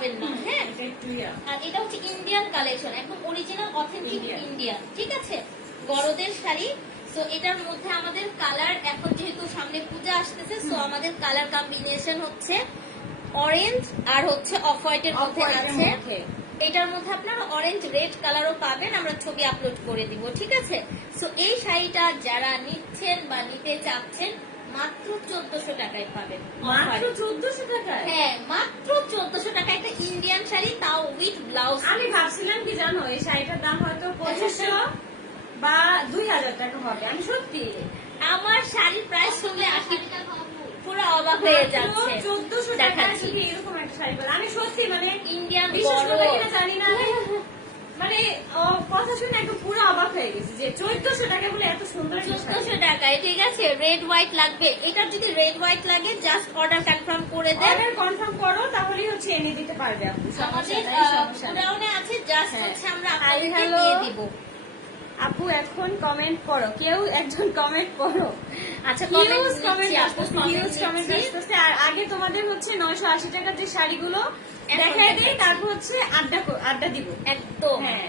পাবেন না হ্যাঁ। আর এটা হচ্ছে ইন্ডিয়ান কালেকশন একদম অরিজিনাল অথেন্টিক. ইন্ডিয়ান ঠিক আছে? বড়দের শাড়ি। সো এটার মধ্যে আমাদের কালার এখন যেহেতু সামনে পূজা আসতেছে সো আমাদের কালার কম্বিনেশন হচ্ছে অরেঞ্জ আর হচ্ছে অফ হোয়াইটের মধ্যে আছে। এটার মধ্যে আপনারা অরেঞ্জ রেড কালারও পাবেন আমরা ছবি আপলোড করে দিব ঠিক আছে? সো এই শাড়িটা যারা নিচ্ছেন বা নিতে চাচ্ছেন মাত্র চোদ্দশো টাকায় পাবেন। মাত্র চোদ্দশো টাকায়? হ্যাঁ মাত্র চোদ্দশো টাকা একটা ইন্ডিয়ান শাড়ি তাও উইথ ব্লাউজ আমি ভাবছিলাম কি জানো এই শাড়িটার দাম হয়তো পঁচিশশো বা দুই হাজার টাকা হবে। আমি সত্যি আমার শাড়ির প্রাইস শুনলে আসি পুরো অবাক হয়ে যাচ্ছে। চোদ্দশো দেখাচ্ছি। এরকম একটা শাড়ি আমি সত্যি মানে ইন্ডিয়ান জানি না। মানে কথা শুনে একদম পুরো অবাক হয়ে গেছে যে চোদ্দশো টাকা বলে এত সুন্দর। চোদ্দশো টাকায় ঠিক আছে রেড হোয়াইট লাগবে এটা যদি রেড হোয়াইট লাগে জাস্ট অর্ডার কনফার্ম করে দেন অর্ডার কনফার্ম করো তাহলেই হচ্ছে এনে দিতে পারবে আপনি আমাদের। গোডাউনে আছে জাস্ট হ্যাঁ। হচ্ছে আমরা আপনাদেরকে. দিয়ে দিব আপু এখন কমেন্ট করো কেউ একজন কমেন্ট করো আচ্ছা কমেন্ট কমেন্ট আসতেছে। আসতেছে আর আগে তোমাদের হচ্ছে 980 টাকার যে শাড়িগুলো দেই তারপর হচ্ছে আড্ডা আড্ডা দিব একদম হ্যাঁ।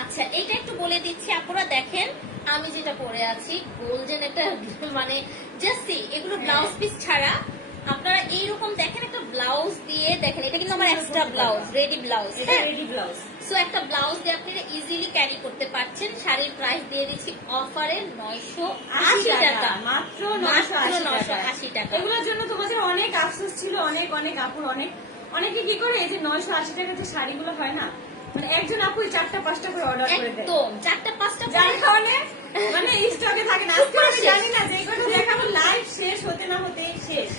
আচ্ছা এটা একটু বলে দিচ্ছি আপুরা দেখেন আমি যেটা পরে আছি গোল্ডেন একটা মানে জাস্ট এগুলো হ্যাঁ। ব্লাউজ পিস ছাড়া আপনারা এইরকম দেখেন একটা ব্লাউজ দিয়ে দেখেন এটা কিন্তু আমার এক্সট্রা ব্লাউজ রেডি ব্লাউজ হ্যাঁ? রেডি ব্লাউজ সো একটা ব্লাউজ দিয়ে আপনারা ইজিলি ক্যারি করতে পারছেন। শাড়ির প্রাইস দিয়ে দিচ্ছি অফারে নয়শো আশি টাকা। মাত্র মাত্র 980 টাকা 980 টাকা। এগুলোর জন্য তোমাদের অনেক আফসোস ছিল অনেক অনেক আপুর অনেক। অনেকে কি করে এই যে 980 টাকা যে শাড়িগুলো হয় না মানে একজন আপু চারটা পাঁচটা করে অর্ডার করে দেয়। একদম চারটা পাঁচটা যার কারণে মানে স্টকে থাকে না। আজকে আমি জানি না যে কথা দেখাবো লাইভ শেষ হতে না হতে শেষ।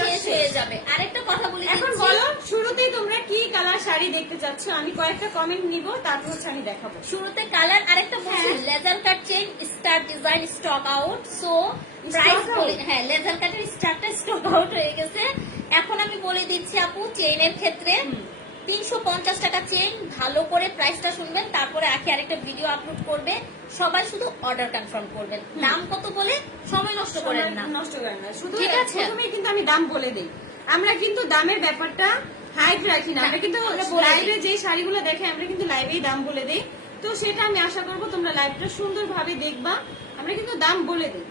শেষ হয়ে যাবে। আরেকটা কথা বলে এখন বলো শুরুতেই তোমরা কি কালার শাড়ি দেখতে চাচ্ছ? আমি কয়েকটা কমেন্ট নিব তারপর হচ্ছে আমি দেখাবো। শুরুতে কালার আরেকটা বলছি। Laser cut chain star design stock out so price হ্যাঁ লেজার কাটের স্টারটা স্টক আউট হয়ে গেছে। এখন আমি বলে দিচ্ছি আপু চেইনের ক্ষেত্রে। তিনশো পঞ্চাশ টাকা চেন ভালো করে প্রাইসটা শুনবেন তারপরে আখি আরেকটা ভিডিও আপলোড করবে। সবাই শুধু অর্ডার কনফার্ম করবেন। দাম কত বলে? সময় নষ্ট করেন না। নষ্ট করেন না। শুধু ঠিক আছে। প্রথমেই কিন্তু আমি দাম বলে দেই। আমরা কিন্তু দামের ব্যাপারটা হাইট রাখি না। আমরা কিন্তু লাইভে। যে শাড়িগুলো দেখে আমরা কিন্তু লাইভেই দাম বলে দেই। তো সেটা আমি আশা করব তোমরা লাইভটা সুন্দরভাবে দেখবা। আমরা কিন্তু দাম বলে দিই।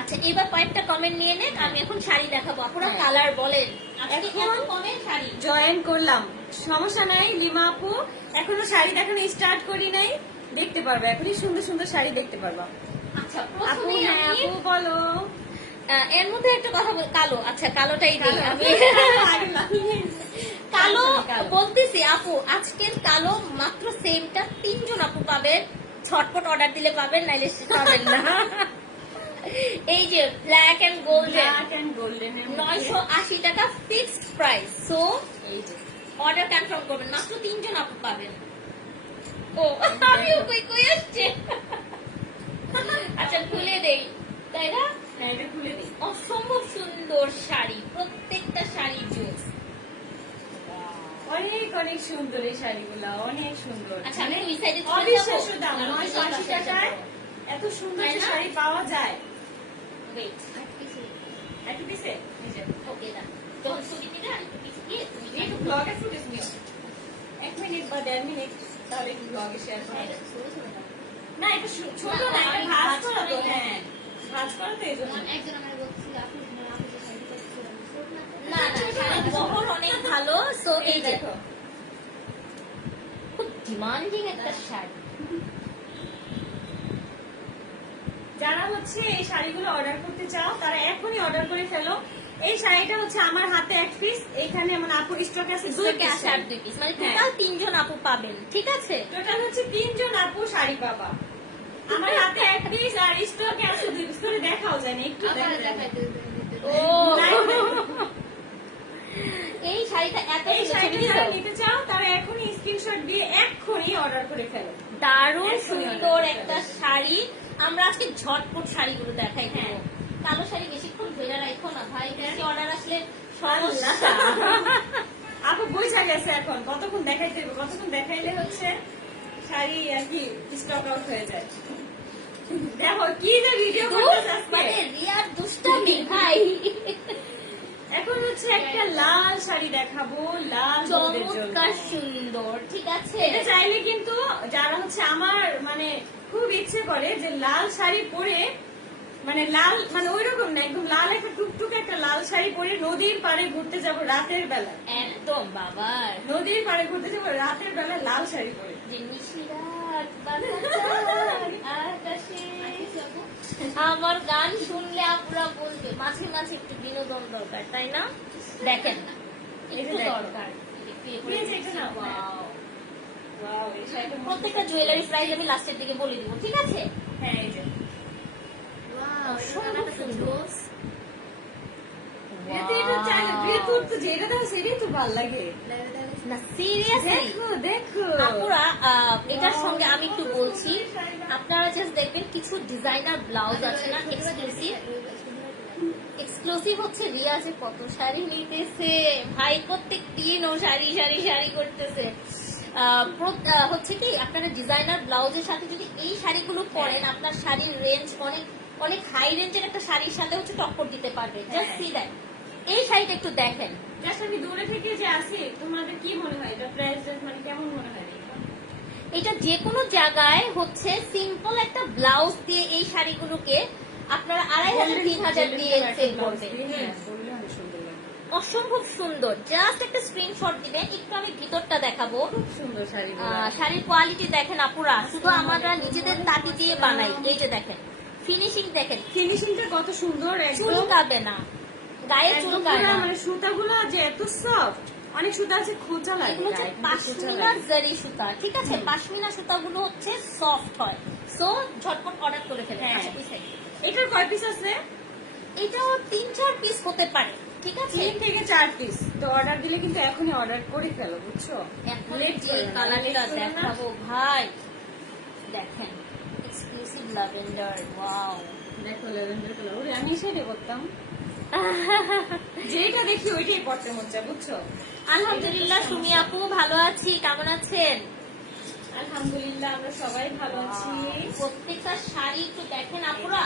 আচ্ছা এবার কয়েকটা কমেন্ট নিয়ে নেন। আমি এখন শাড়ি দেখাবো। আপনারা হ্যাঁ। কালার বলেন। আজকে এখন- জয়েন করলাম। সমস্যা নাই লিমা আপু এখনও শাড়ি দেখানো স্টার্ট করি নাই। দেখতে পারবে এখনই সুন্দর সুন্দর শাড়ি দেখতে পারবা। আচ্ছা আপু হ্যাঁ আপু বলো। এর মধ্যে একটা কথা বল কালো আচ্ছা কালোটাই দিই। আমি কালো। বলতেছি আপু আজকের কালো মাত্র সেমটা তিনজন আপু পাবেন। ছটপট অর্ডার দিলে পাবেন নাইলে পাবেন না। এই যে ব্ল্যাক এন্ড গোল্ডেন এর মধ্যে। নয়শো আশি টাকা fixed price so order confirm করবেন। মাত্র তিনজন আপু পাবেন। ও আমিও কই কই আসছে? আচ্ছা খুলে দেই। তাই না? হ্যাঁ। অসম্ভব সুন্দর শাড়ি। প্রত্যেকটা শাড়ি জোস। অনেক অনেক সুন্দর এই শাড়িগুলা অনেক সুন্দর। আচ্ছা আমি ওই সাইডে অবিশ্বাস্য দাম নয়শো আশি টাকায় এত সুন্দর? শাড়ি পাওয়া যায়। ওয়েট একটু পিছে। ওকে দা যখন ছবি নিলে আরেকটু পিছে গিয়ে তুমি একটু ব্লগে ফুটেজ নিও এক মিনিট বা দেড় মিনিট তাহলে একটু ব্লগে শেয়ার করো এটা ছোট ছোট দাও। না এটা ছোট না, না ভাজ ভাজ করা তো হ্যাঁ ভাজ করা তো এই জন্য একজন আমার বলছিল আপনি আপনি যে শাড়িটা পরছেন, ছোট না? না না বহর অনেক ভালো সো এই দেখো খুব ডিমান্ডিং একটা শাড়ি যারা হচ্ছে এই শাড়িগুলো অর্ডার করতে চাও তারা এখনই অর্ডার করে ফেলো। এই শাড়িটা হচ্ছে আমার হাতে এক পিস এখানে আমার আপুর স্টক আছে দুই পিস আর দুই পিস মানে হ্যাঁ। টোটাল তিনজন আপু পাবেন ঠিক আছে? টোটাল হচ্ছে তিনজন আপু শাড়ি পাবা। আমার হাতে এক পিস আর স্টকে আছে দুই পিস করে দেখাও যায় না একটু আপনারা দেখাই দেবেন। ও। এই শাড়িটা এত এই শাড়িটা নিতে চাও তারা এখনই স্ক্রিনশট দিয়ে এক্ষুনি অর্ডার করে ফেলো। দারুণ সুন্দর একটা শাড়ি আমরা আজকে ঝটপট শাড়িগুলো দেখাই হ্যাঁ। কালো শাড়ি বেশিক্ষণ ধরে রাখো না ভাই অর্ডার আসলে আল্লাহ। সমস্যা। আপু বুঝা গেছে এখন কতক্ষণ দেখাইতে হবে? কতক্ষণ দেখাইলে হচ্ছে শাড়ি আর কি স্টক আউট হয়ে যায়। দেখো কি যে ভিডিও করতেছে মানে রিয়ার দুষ্টামি ভাই। এখন হচ্ছে একটা লাল শাড়ি দেখাবো লাল। চমৎকার সুন্দর ঠিক আছে? এটা চাইলে কিন্তু যারা হচ্ছে আমার মানে খুব ইচ্ছে করে যে লাল শাড়ি পরে মানে লাল মানে ওই রকম না একদম লাল একটা টুকটুক একটা লাল শাড়ি পরে নদীর পাড়ে ঘুরতে যাব রাতের বেলা। একদম বাবার নদীর পাড়ে ঘুরতে যাব রাতের বেলা লাল শাড়ি পরে। আমার গান শুনলে আপনারা বলবে মাঝে মাঝে একটু বিনোদন দরকার তাই না? দেখেন না। একটু দরকার। প্রত্যেকটা জুয়েলারি প্রাইস আমি লাস্টের দিকে বলে দিব ঠিক আছে? হ্যাঁ এই যে। অসম্ভব সুন্দর বিয়েতে এটা চাইলে বিয়েতে উঠতে যেটা দাও সেটাই তো ভালো লাগে। না সিরিয়াসলি দেখো দেখো। আপুরা আহ, এটার সঙ্গে আমি একটু বলছি আপনারা জাস্ট দেখবেন কিছু ডিজাইনার ব্লাউজ আছে না এক্সক্লুসিভ এক্সক্লুসিভ হচ্ছে রিয়া যে কত শাড়ি নিতেছে। ভাই প্রত্যেক দিন ও শাড়ি শাড়ি শাড়ি করতেছে। হচ্ছে কি আপনারা ডিজাইনার ব্লাউজের সাথে যদি এই শাড়িগুলো পরেন আপনার শাড়ির রেঞ্জ অনেক অনেক হাই রেঞ্জের একটা শাড়ির সাথে হচ্ছে টক্কর দিতে পারবে। জাস্ট হ্যাঁ। সি দ্যাট এই শাড়িটা একটু দেখেন। জাস্ট আমি দূরে থেকে যে আসি তোমাদের কি মনে হয়? এটা প্রাইস মানে কেমন মনে হয়? এটা? এটা যে কোনো জায়গায় হচ্ছে সিম্পল একটা ব্লাউজ দিয়ে এই শাড়িগুলোকে আপনারা আড়াই হাজার তিন হাজার দিয়ে সেল করবেন। হ্যাঁ। অসম্ভব সুন্দর। জাস্ট একটা স্ক্রিনশট দিবেন একটু আমি ভিতরটা দেখাবো। খুব সুন্দর শাড়ি শাড়ির কোয়ালিটি দেখেন আপুরা শুধু আমরা নিজেদের তাঁতি দিয়ে বানাই। এই যে দেখেন ফিনিশিং দেখেন। ফিনিশিংটা কত সুন্দর চুলকাবে না। গায়ে পুরা না। মানে সুতাগুলো যে এত সফট অনেক সুতা আছে খোঁচা লাগে। এগুলো হচ্ছে পাশমিনা জারি সুতা ঠিক আছে? পাশমিনা সুতাগুলো হচ্ছে সফট হয়। সো ঝটপট অর্ডার করে ফেলেন। হ্যাঁ। আচ্ছা। এটার কয় পিস আছে? এটাও তিন চার পিস হতে পারে। ঠিক আছে? তিন থেকে চার পিস তো অর্ডার দিলে কিন্তু এখনই অর্ডার করে ফেলো বুঝছ? না, কালারটা। দেখাবো ভাই। দেখেন এক্সক্লুসিভ ল্যাভেন্ডার ওয়াও দেখো লেভেন্ডার কালার ওরে আমি সেটাই করতাম। যেটা দেখি ওইটাই পড়তে হচ্ছে বুঝছ? আলহামদুলিল্লাহ সুমি আপু ভালো আছি কেমন আছেন? আলহামদুলিল্লাহ আমরা সবাই ভালো আছি। প্রত্যেকটা শাড়ি একটু দেখেন আপুরা।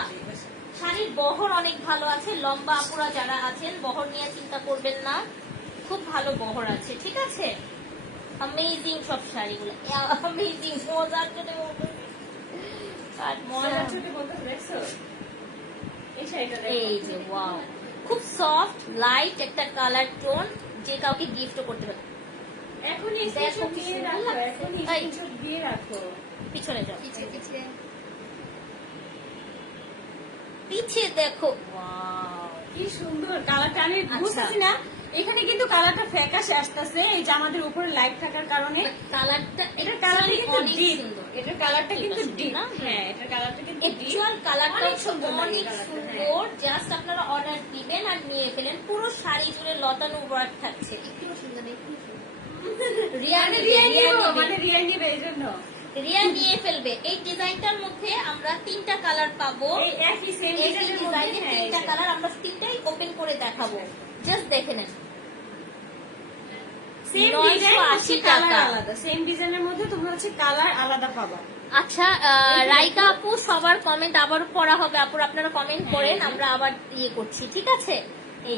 শাড়ির বহর অনেক ভালো আছে। লম্বা আপুরা যারা আছেন বহর নিয়ে চিন্তা করবেন না। খুব ভালো বহর আছে ঠিক আছে? অ্যামেজিং সব শাড়িগুলো। অ্যামেজিং মজার জন্য আর এই যে ওয়াও খুব সফট লাইট একটা কালার টোন যে কাউকে গিফট করতে পারে। এখনই স্ক্রিনশট দিয়ে রাখো লাগছে। এখনই এই। স্ক্রিনশট দিয়ে রাখো। পিছনে যাও। পিছে পিছে দেখো। কি সুন্দর। কালারটা আমি আচ্ছা। বুঝতেছি না। এখানে কিন্তু কালারটা ফ্যাকাশে আসতেছে। এই যে আমাদের উপরে লাইট থাকার কারণে। কালারটা কালারটা কিন্তু ডিপ সুন্দর। এটার কালারটা কিন্তু ডিপ হ্যাঁ এটার কালারটা কিন্তু অ্যাকচুয়াল কালারটা অনেক সুন্দর অনেক সুন্দর। জাস্ট আপনারা অর্ডার দিবেন আর নিয়ে ফেলেন। পুরো শাড়ি জুড়ে লতানো ওয়ার্ক থাকছে। একটু সুন্দর একটু রিয়া মানে নিবে, রিয়া মানে নিবে রিয়া নিয়ে ফেলবে। এই ডিজাইনটার মধ্যে আমরা তিনটা কালার পাবো। একই সেম ডিজাইনের হ্যাঁ, তিনটা কালার আমরা তিনটাই ওপেন করে দেখাবো। জাস্ট দেখে নেন। আচ্ছা রাইকা আপু সবার কমেন্ট আবার পড়া হবে। আপুর আপনারা কমেন্ট হ্যাঁ, করেন হ্যাঁ। আমরা আবার ইয়ে করছি। ঠিক আছে?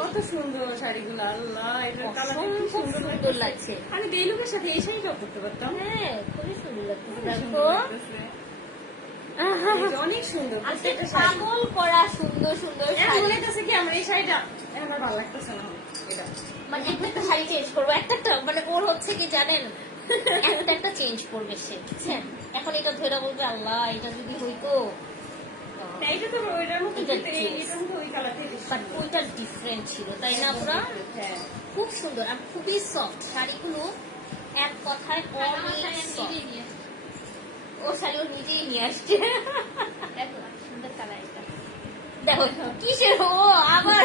কত সুন্দর শাড়িগুলো আল্লাহ এটার কালারটা কি অসম্ভব সুন্দর সুন্দর লাগছে। লাগছে। আমি বেলুকের সাথে এই শাড়িটাও করতে পারতাম। হ্যাঁ খুবই সুন্দর লাগছে। দেখো সুন্দর লাগতেছে। এই যে অনেক সুন্দর আজকে শাড়ি। পাগল করা সুন্দর সুন্দর শাড়ি। মনে হইতেছে কি আমার এই শাড়িটা আমার ভালো লাগতেছে না। এটা। মানে একটা একটা শাড়ি চেঞ্জ করব একটা একটা মানে ওর হচ্ছে কি জানেন? একটা একটা চেঞ্জ করবে সে। এখন এটা ধরে বলবে আল্লাহ এটা যদি হইতো বাট ওইটা ডিফারেন্ট ছিল তাই না পুরা হ্যাঁ। খুব সুন্দর আর খুবই সফট শাড়িগুলো এক কথায় অনেক। ও শাড়ি ও নিজেই নিয়ে আসছে। এত সুন্দর কালার এটা। দেখো কিসের? ও আবার।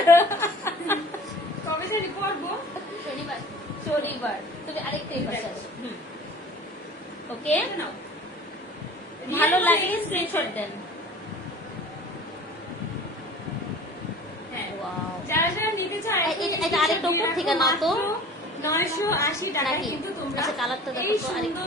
কবে শাড়ি পরবো? শনিবার। শনিবার। তুমি আরেকটা ওকে? ভালো লাগে স্ক্রিনশট দেন হ্যাঁ ওয়াও যারা যারা নিতে চায় এই- এই- এটা আরেকটা উপর থেকে না তো। নয়শো আশি টাকা নাকি? কিন্তু তোমরা কালারটা দেখো আরেকটু।